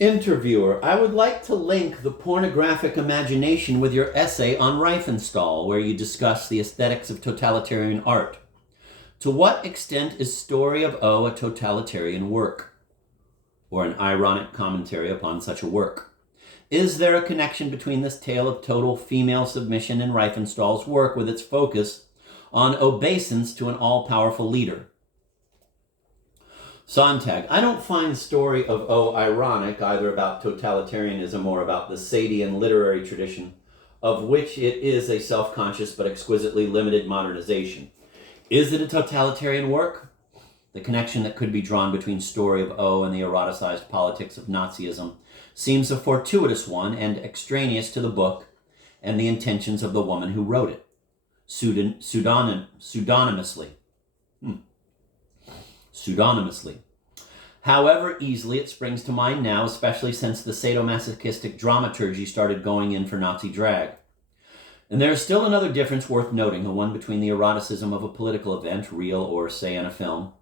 Interviewer, I would like to link the pornographic imagination with your essay on Riefenstahl, where you discuss the aesthetics of totalitarian art. To what extent is Story of O a totalitarian work, or an ironic commentary upon such a work? Is there a connection between this tale of total female submission in Riefenstahl's work with its focus on obeisance to an all-powerful leader? Sontag, I don't find Story of O ironic, either about totalitarianism or about the Sadian literary tradition, of which it is a self-conscious but exquisitely limited modernization. Is it a totalitarian work? The connection that could be drawn between Story of O and the eroticized politics of Nazism seems a fortuitous one and extraneous to the book and the intentions of the woman who wrote it. Pseudonymously. However easily it springs to mind now, especially since the sadomasochistic dramaturgy started going in for Nazi drag. And there is still another difference worth noting, the one between the eroticism of a political event, real or, say, in a film,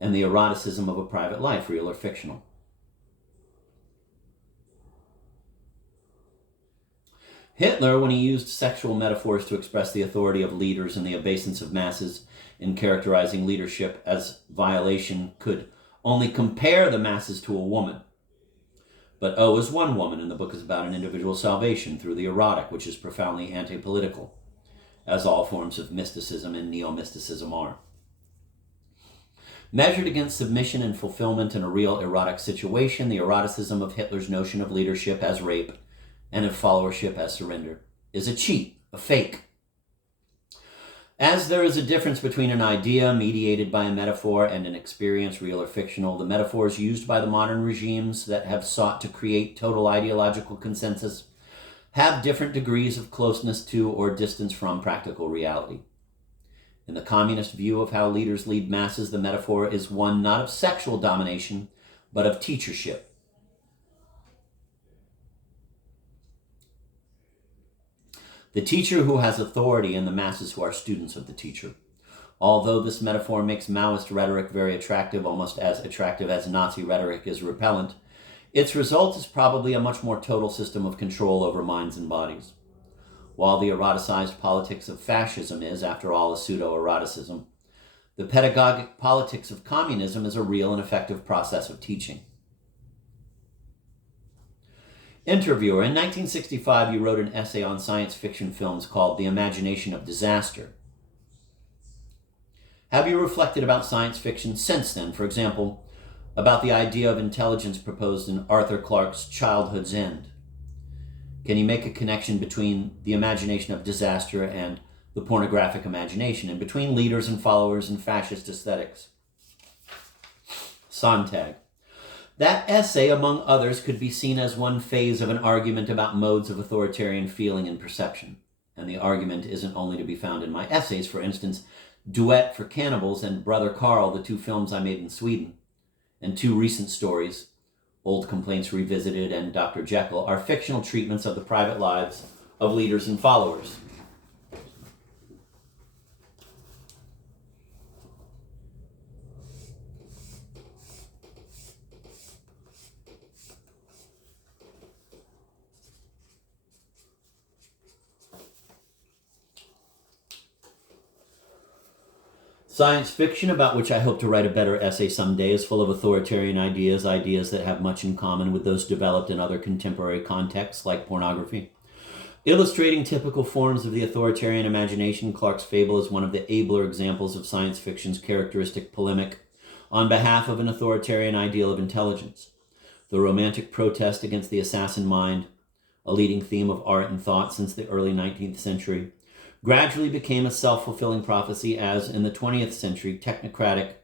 and the eroticism of a private life, real or fictional. Hitler, when he used sexual metaphors to express the authority of leaders and the obeisance of masses in characterizing leadership as violation, could only compare the masses to a woman. But O is one woman, and the book is about an individual's salvation through the erotic, which is profoundly anti-political, as all forms of mysticism and neo-mysticism are. Measured against submission and fulfillment in a real erotic situation, the eroticism of Hitler's notion of leadership as rape and of followership as surrender is a cheat, a fake. As there is a difference between an idea mediated by a metaphor and an experience, real or fictional, the metaphors used by the modern regimes that have sought to create total ideological consensus have different degrees of closeness to or distance from practical reality. In the communist view of how leaders lead masses, the metaphor is one not of sexual domination, but of teachership. The teacher who has authority and the masses who are students of the teacher. Although this metaphor makes Maoist rhetoric very attractive, almost as attractive as Nazi rhetoric is repellent, its result is probably a much more total system of control over minds and bodies. While the eroticized politics of fascism is, after all, a pseudo-eroticism, the pedagogic politics of communism is a real and effective process of teaching. Interviewer, in 1965 you wrote an essay on science fiction films called The Imagination of Disaster. Have you reflected about science fiction since then? For example, about the idea of intelligence proposed in Arthur Clarke's Childhood's End. Can you make a connection between the imagination of disaster and the pornographic imagination, and between leaders and followers and fascist aesthetics? Sontag. That essay, among others, could be seen as one phase of an argument about modes of authoritarian feeling and perception. And the argument isn't only to be found in my essays. For instance, Duet for Cannibals and Brother Carl, the two films I made in Sweden, and two recent stories, Old Complaints Revisited and Dr. Jekyll, are fictional treatments of the private lives of leaders and followers. Science fiction, about which I hope to write a better essay someday, is full of authoritarian ideas that have much in common with those developed in other contemporary contexts, like pornography. Illustrating typical forms of the authoritarian imagination, Clarke's Fable is one of the abler examples of science fiction's characteristic polemic on behalf of an authoritarian ideal of intelligence. The romantic protest against the assassin mind, a leading theme of art and thought since the early 19th century, gradually became a self-fulfilling prophecy as, in the 20th century, technocratic,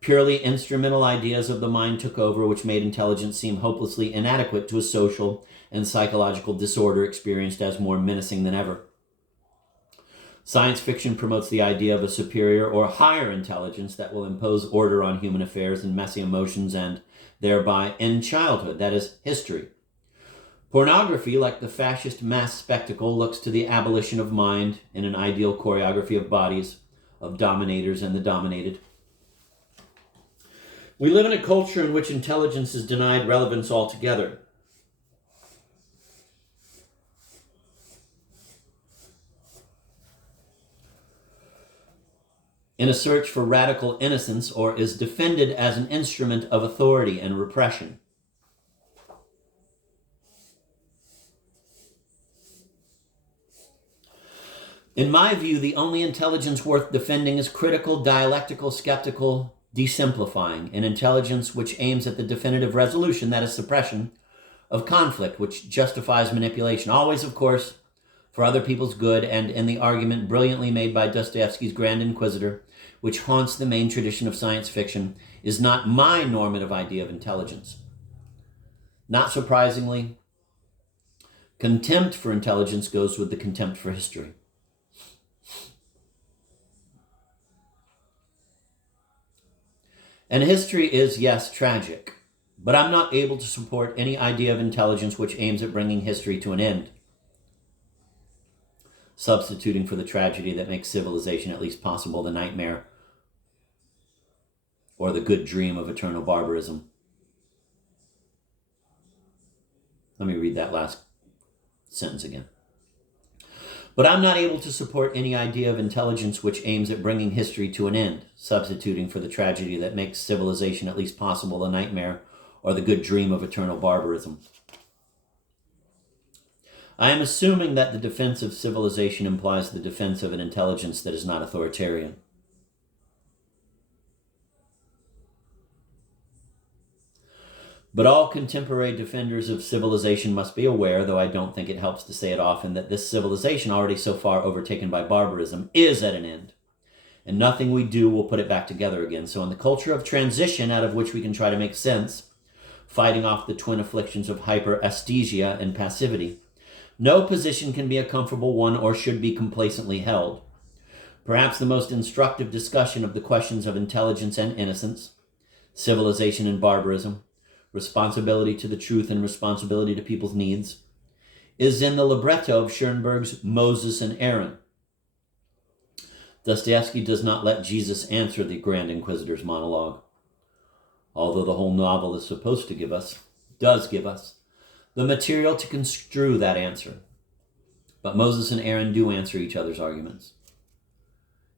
purely instrumental ideas of the mind took over, which made intelligence seem hopelessly inadequate to a social and psychological disorder experienced as more menacing than ever. Science fiction promotes the idea of a superior or higher intelligence that will impose order on human affairs and messy emotions and thereby end childhood, that is, history. Pornography, like the fascist mass spectacle, looks to the abolition of mind in an ideal choreography of bodies, of dominators and the dominated. We live in a culture in which intelligence is denied relevance altogether. In a search for radical innocence, or is defended as an instrument of authority and repression. In my view, the only intelligence worth defending is critical, dialectical, skeptical, desimplifying, an intelligence which aims at the definitive resolution, that is suppression, of conflict, which justifies manipulation, always, of course, for other people's good, and in the argument brilliantly made by Dostoevsky's Grand Inquisitor, which haunts the main tradition of science fiction, is not my normative idea of intelligence. Not surprisingly, contempt for intelligence goes with the contempt for history. And history is, yes, tragic, but I'm not able to support any idea of intelligence which aims at bringing history to an end, substituting for the tragedy that makes civilization at least possible the nightmare or the good dream of eternal barbarism. Let me read that last sentence again. But I'm not able to support any idea of intelligence which aims at bringing history to an end, substituting for the tragedy that makes civilization at least possible the nightmare or the good dream of eternal barbarism. I am assuming that the defense of civilization implies the defense of an intelligence that is not authoritarian. But all contemporary defenders of civilization must be aware, though I don't think it helps to say it often, that this civilization, already so far overtaken by barbarism, is at an end. And nothing we do will put it back together again. So in the culture of transition, out of which we can try to make sense, fighting off the twin afflictions of hyperesthesia and passivity, no position can be a comfortable one or should be complacently held. Perhaps the most instructive discussion of the questions of intelligence and innocence, civilization and barbarism, responsibility to the truth and responsibility to people's needs, is in the libretto of Schoenberg's Moses and Aaron. Dostoevsky does not let Jesus answer the Grand Inquisitor's monologue, although the whole novel is supposed to does give us, the material to construe that answer. But Moses and Aaron do answer each other's arguments.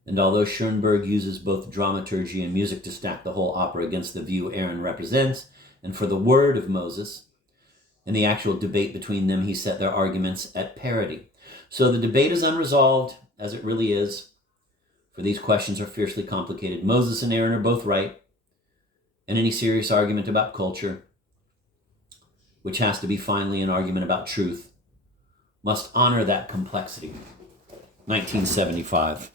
And although Schoenberg uses both dramaturgy and music to stack the whole opera against the view Aaron represents, and for the word of Moses, in the actual debate between them, he set their arguments at parity. So the debate is unresolved, as it really is, for these questions are fiercely complicated. Moses and Aaron are both right, and any serious argument about culture, which has to be finally an argument about truth, must honor that complexity. 1975.